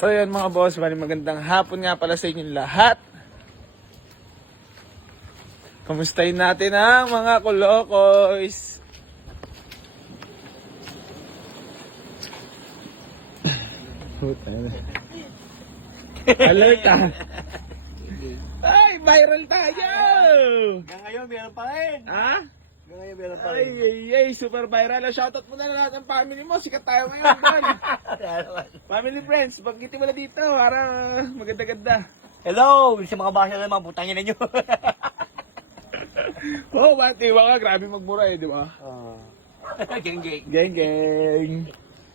So yun mga boss, magandang hapon nga pala sa inyong lahat. Kamustahin natin ang mga kulokoys. Alert ah. Ay, viral tayo! Hanggang ngayon, meron pa rin. Ha? Hanggang ngayon, meron pa Ay, rin. ay, super viral. Shoutout mo na lahat ng family mo. Sikat tayo ngayon, man. Family friends, pagkiti mo na dito para maganda-ganda. Hello! Sa mga basya naman, putangin na nyo. Oo, matiwa ka. Grabe magmura eh, di ba? Geng geng. Geng, geng.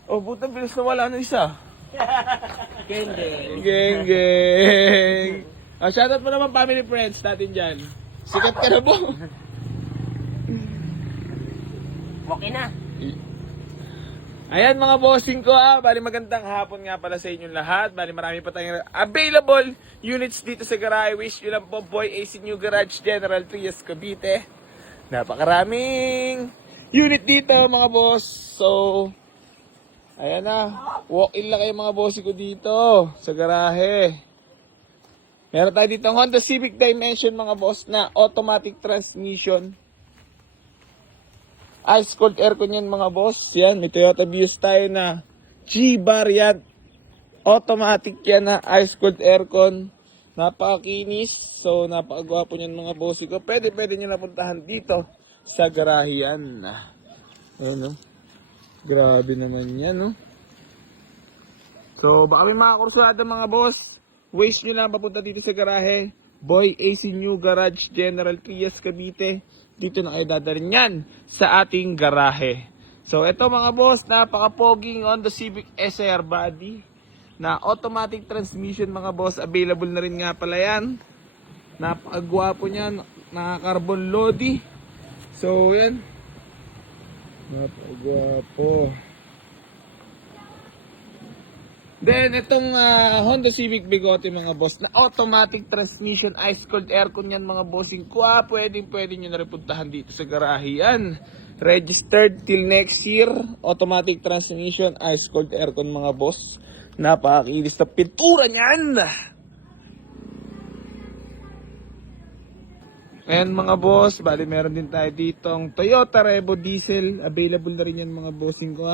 Oh, putang bilis na wala na isa. Geng geng. Geng, geng. Shoutout mo naman family friends natin dyan. Sikat ka na po. Okay na. Ayan mga bossing ko bali magandang hapon nga pala sa inyong lahat. Bali marami pa tayong available units dito sa garahe. Wish nyo lang po Boy AC New Garage General Trias Cavite. Napakaraming unit dito mga boss. So, ayan na. Walk-in lang kayo mga bossing ko dito sa garahe. Meron tayo dito ang Honda Civic Dimension mga boss na automatic transmission. Ice cold aircon yan mga boss. Yan, may Toyota Vios tayo na G-Bar yan. Automatic yan na ice cold aircon. Napakakinis. So, napakagwapo yan mga boss ko. Pwede nyo napuntahan dito sa garahe yan. Ayun, no? Grabe naman yan, no? So, baka may mga kursulada mga boss. Waste nyo lang papunta dito sa garahe. Boy AC New Garage General Trias Cavite. Dito na kayo dadalhin yan sa ating garahe. So, ito mga boss, napaka-poging Honda Civic SR body na automatic transmission mga boss. Available na rin nga pala yan. Napakagwapo niyan. Naka-carbon lodi. So, yan. Napakagwapo. Then, itong Honda Civic Bigote mga boss, na automatic transmission, ice cold aircon yan mga bossing ko. Pwede nyo na rin puntahan dito sa garahe yan. Registered till next year, automatic transmission, ice cold aircon mga boss. Napakakilis na pintura niyan. Ayan mga boss, bali meron din tayo ditong Toyota Revo Diesel. Available na rin yan mga bossing ko.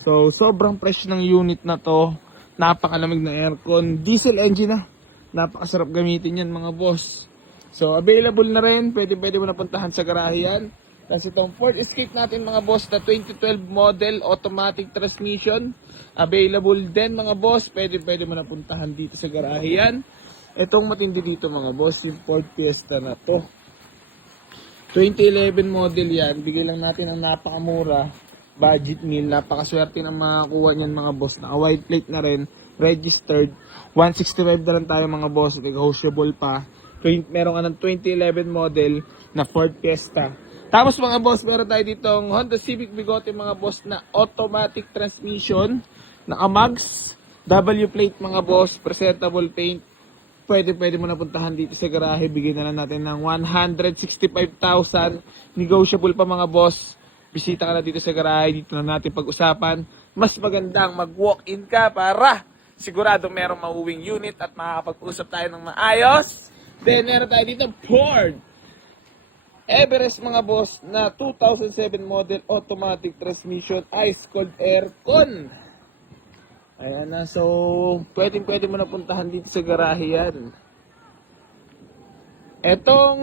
So, sobrang fresh ng unit na to. Napakalamig na aircon. Diesel engine na. Napakasarap gamitin yan mga boss. So, available na rin. Pwede mo na puntahan sa garahe yan. Kasi itong Ford Escape natin mga boss na 2012 model automatic transmission. Available din mga boss. Pwede mo na puntahan dito sa garahe yan. Itong matindi dito mga boss, yung Ford Fiesta na to. 2011 model yan. Bigay lang natin ang napakamura. Budget meal, napakaswerte ng makakuha niyan mga boss. Naka-white plate na rin, registered. 165 na lang tayo mga boss, negotiable pa. Meron ka ng 2011 model na Ford Fiesta. Tapos mga boss, meron tayo ditong Honda Civic Bigote mga boss na automatic transmission, naka-mags, W plate mga boss, presentable paint. Pwede mo na puntahan dito sa garahe. Bigyan na lang natin ng 165,000. Negotiable pa mga boss. Bisita ka na dito sa garahe, dito na natin pag-usapan. Mas magandang mag-walk-in ka para sigurado merong mauwing unit at makakapag-usap tayo ng maayos. Then, meron tayo dito Ford Everest mga boss na 2007 model automatic transmission, ice cold aircon. Ayan na, so pwede mo na puntahan dito sa garahe yan. Etong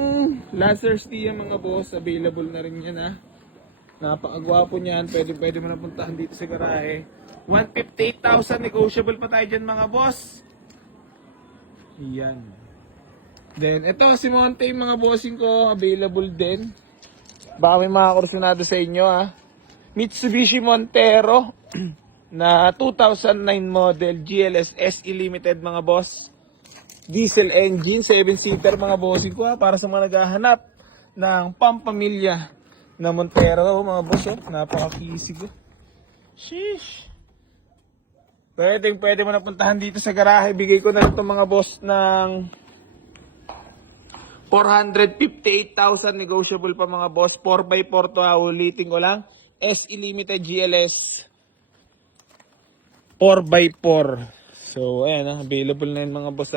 Lancer Stia mga boss, available na rin yan ha. Napakagwapo niyan. Pwede mo na puntahan dito sa garahe. 158,000. Negotiable pa tayo dyan mga boss. Yan. Then, ito si Monte mga bossing ko. Available din. Baka may mga kursunado sa inyo ha. Mitsubishi Montero na 2009 model GLS SE Limited mga boss. Diesel engine, 7-seater mga bossing ko ha. Para sa mga naghahanap ng pampamilya na Montero mga boss, napakakisig. Sheesh. Pwede mo na puntahan dito sa garahe. Bigay ko na ito mga boss ng 458,000. Negotiable pa mga boss. 4x4 to ulitin ko lang. SE Limited GLS 4x4. So, ayan available na yun mga boss